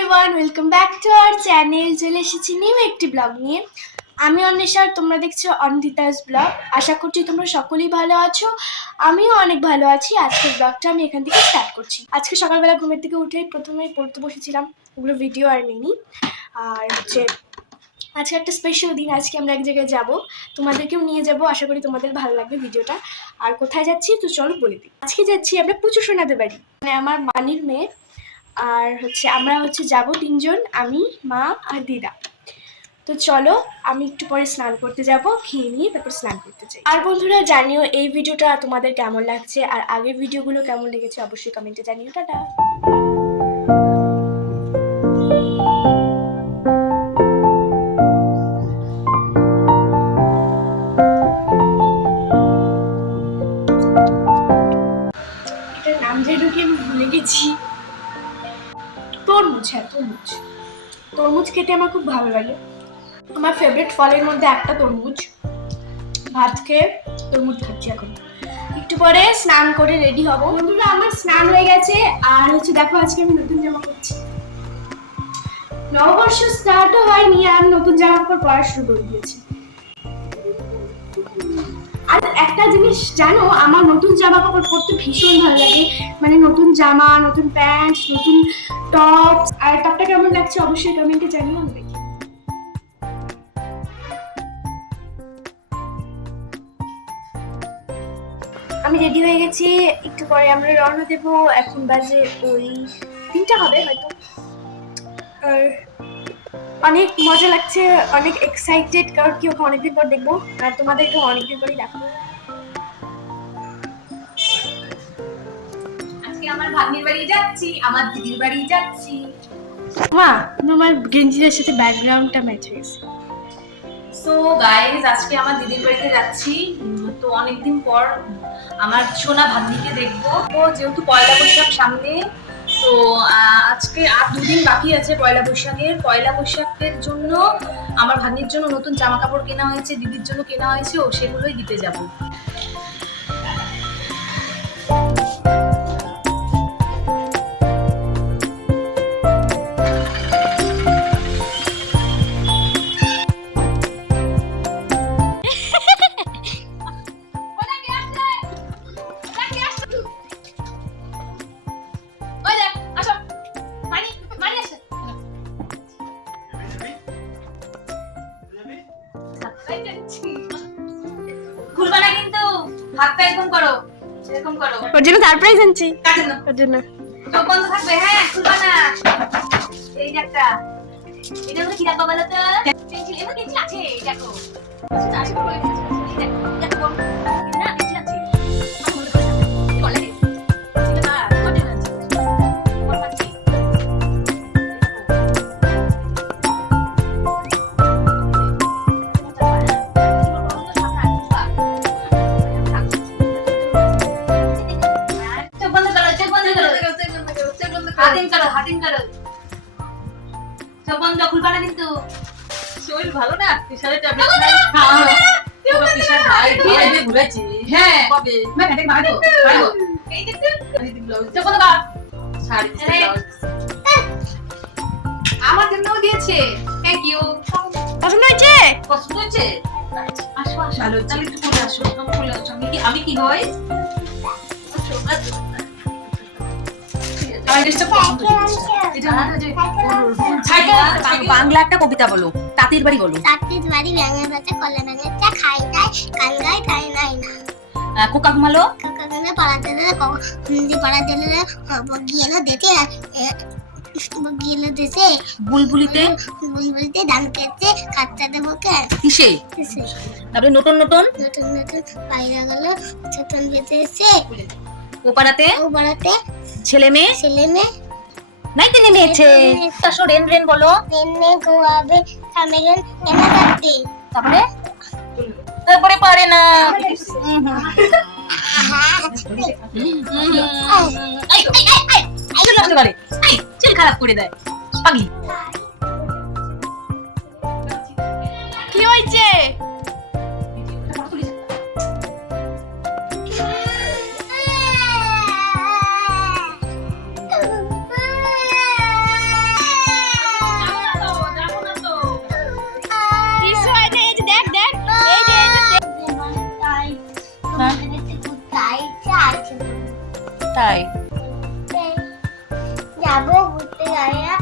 Everyone, welcome back to our channel. চলে এসেছি new একটি ব্লগ নিয়ে। আমি অন্বেষা, তোমরা দেখছো অনিন্দিতাস ব্লগ। আশা করছি তোমরা সকলেই ভালো আছো, আমিও অনেক ভালো আছি। আজকের ব্লগটা আমি এখান থেকে স্টার্ট করছি। আজকে সকালবেলা ঘুমের থেকে উঠে প্রথমে পড়তে বসেছিলাম, ওগুলো ভিডিও আর নেইনি। আর আজকে একটা স্পেশাল দিন, আজকে আমরা এক জায়গায় যাব, তোমাদেরকেও নিয়ে যাব। আশা করি তোমাদের ভালো লাগবে ভিডিওটা। আর কোথায় যাচ্ছি তো চলো বলে দিই। আজকে যাচ্ছি আমরা পুচু সোনাদের বাড়ি, মানে আমার মানির মেয়ে। আর আমরা যাব তিনজন, আমি, মা আর দিদা। তো চলো, আমি একটু পরে স্নান করতে যাব, খেয়ে নিয়ে তারপর স্নান করতে চাই। আর বন্ধুরা জানিও এই ভিডিওটা তোমাদের কেমন লাগছে, আর আগের ভিডিওগুলো কেমন লেগেছে অবশ্যই কমেন্টে জানিও। টাটা। এটার নাম যেন কি আমি ভুলে গেছি। তরমুজ, হ্যাঁ তরমুজ। তরমুজ খেতে আমার খুব ভালো লাগে। আমার ফেভারিট ফলের মধ্যে একটা তরমুজ। ভাত খেয়ে তরমুজ খাচ্ছি এখন। একটু পরে স্নান করে রেডি হব। বন্ধুরা আমার স্নান হয়ে গেছে। আর দেখো আজকে আমি নতুন জামা পরছি। নববর্ষ স্টার্টও হয়নি আর নতুন জামা কাপড় পরা শুরু করে দিয়েছি। আর একটা জিনিস জানো, আমার নতুন জামা কাপড় পরতে ভীষণ ভালো লাগে। মানে নতুন জামা, নতুন প্যান্ট, নতুন টপ। আর টপটা কেমন লাগছে অবশ্যই কমেন্টে জানিও। আমি দেখি। আমি রেডি হয়ে গেছি, একটু পরে আমরা রওনা দেব। এখন বাজে ওই 3টা হবে হয়তো। আর অনেক মজা লাগছে, অনেক এক্সাইটেড, কারণ কি ওকে অনেকদিন পর দেখবো আর তোমাদেরকে অনেকদিন পরই দেখাবো। আজকে আমার ভাগ্নির বাড়ি যাচ্ছি, আমার দিদির বাড়ি যাচ্ছি। মা, তোমার গেঞ্জির সাথে ব্যাকগ্রাউন্ডটা ম্যাচ হয়েছে। সো গাইস, আজকে আমার দিদির বাড়িতে যাচ্ছি। তো অনেকদিন পর আমার সোনা ভাগ্নিকে দেখবো। তো যেহেতু পয়লা বৈশাখ সামনে, তো আজকে আর 2 দিন বাকি আছে পয়লা বৈশাখের। পয়লা বৈশাখের জন্য আমার ভাগ্নির জন্য নতুন জামা কাপড় কেনা হয়েছে, দিদির জন্য কেনা হয়েছে, ও সেগুলোই দিতে যাবো। খুলবা না কিন্তু, হাতটা এরকম করো, এরকম করো। ওর জন্য সারপ্রাইজ আনছি। কাটেন না, ওর জন্য চোখ বন্ধ থাকবে। হ্যাঁ, খুলবা না। এই যে একটা, এটা হলো কি রাখবা বলো তো? পেন্সিল, এমন পেন্সিল আছে, এই দেখো। আচ্ছা, আসো বলে দিচ্ছি। এই দেখো, দেখো, না পেন্সিল আছে। আমার মনে করে সামনে, বলে দে। এটা না, কটে না। বল পাচ্ছি। হাতিম করো। চোখ বন্ধ, খুলবা না কিন্তু। শরীর ভালো না, প্রেসারের ট্যাবলেট খাই। প্রেসার হাই দিয়ে ঘুরেছি। হ্যাঁ, কবে ম্যাডাম মারো মারো। এই দেখতে, ব্লাউজ চোখ বন্ধ কর। শাড়ি ব্লাউজ আমার জন্যও দিয়েছে। Thank you. পছন্দ হয়েছে? পছন্দ হয়েছে? আসো আসো, ভালো হচ্ছে। তাহলে একটু পরে আসো। আমি চলে আসো। আমি কি হই? আসো, আসো। আমার ড্রেসটা পছন্দ হয়েছে। এটা মনে হয় যে বাংলা একটা কবিতা বলো, তাঁতির বাড়ি বলো। তাঁতির বাড়ি ব্যাঙের ভাতে কলা ব্যাঙের চা খাই খাই কান গাই তাই নাই না কোকা ঘুমালো, কাকাগুলো পাড়াতে হিন্দি পাড়াতে গিয়েলো দেখে গিয়েলো দেশে বুলবুলিতে বুলবুলিতে ধান খেতে খাচ্চাতে বকে কিসে, এসে তারপরে নতুন নতুন নতুন নতুন পায়রা গেলো ছোটন বেঁচে এসে ও পাড়াতে ও পাড়াতে ছেলে মেয়ে ছেলে মেয়ে নাইতে নেমেছে। তাসো রেন রেন বলো, এনে গোয়াবে সামনে গেল এনে কাটতে তারপরে তারপরে পারে না। চুল খারাপ করে দেয় পাগলি। কি হয়েছে? কোথায়? যাবো ঘুরতে, জানি না